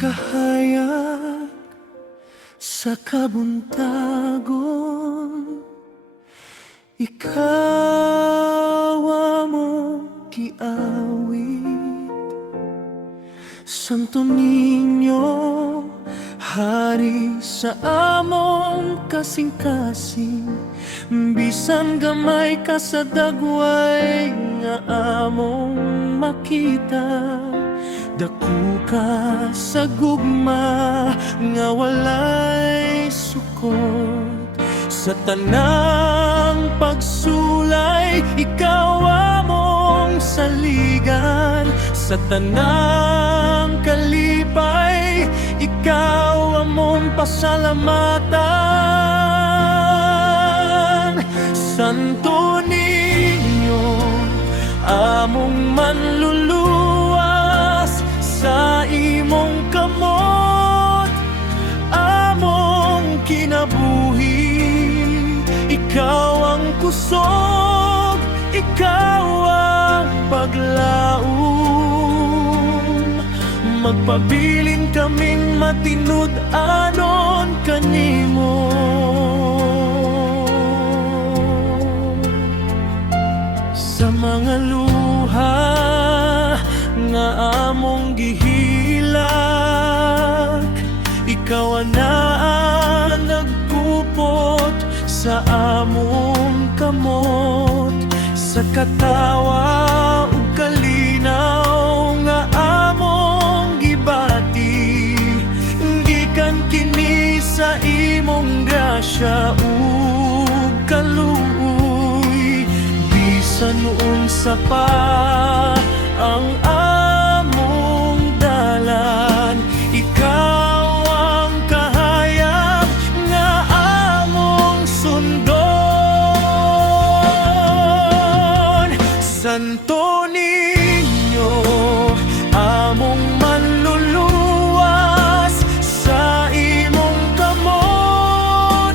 kahayag sa kabuntagon, ikaw among giawit. Santo Niño, hari sa among kasing-kasing, bisan gamay ka sa dagway nga among makita. Dako ka sa gugma nga walay sukot. Sa tanang pagsulay, ikaw among saligan. Sa tanang kalipay, ikaw among pasalamatan. Santo Niño, among manluluwas sa imong kamot, among kinabuhi. Ikaw ang kusog, ikaw ang paglaom. Magpabilin kaming matinud anon kanimo. Sa mga luha nga among gihilak, ikaw na ang nagkupot sa among kamot. Sa katawa ug kalinaw nga among gibati, gikan kini sa imong grasya ug kaluoy. Bisan unsa pa ang among dalan, ikaw ang kahayag nga among sundon. Santo Niño, among manluluwas sa imong kamot,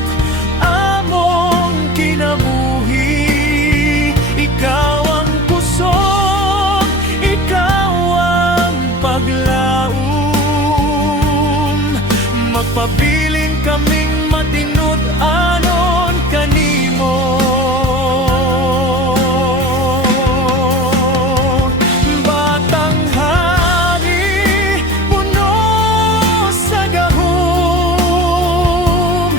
among kinabuhi. Ikaw ang kusog, ikaw ang paglaom. Magpabilin kaming matinud anon kanimo. Batang hari, puno sa gahom,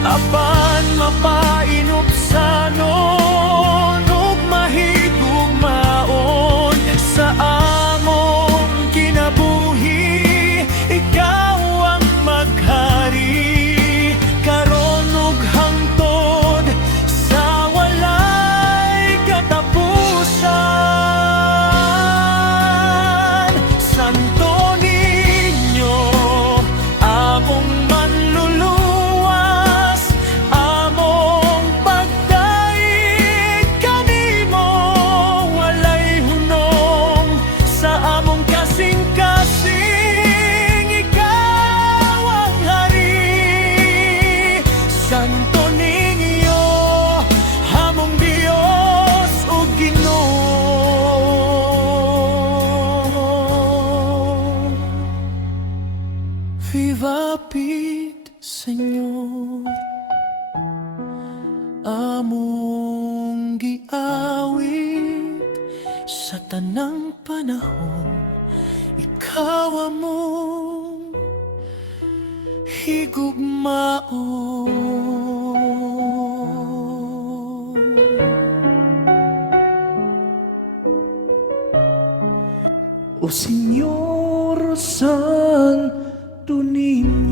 apan mapainupsanon ug mahigugmaon. Sa among kinabuhi, ikaw ang maghari, karon ug hangtod sa walay katapusan. Santo Niño, among manluluwas, among pagdaig kanimo. Walay hunong sa among kasing-kasing, ikaw ang hari. Santo Niño, among Dios ug Ginoo. Viva Pit, Señor, among giawit sa tanang panahon. Ikaw among higugmaon. O Señor Santo Niño,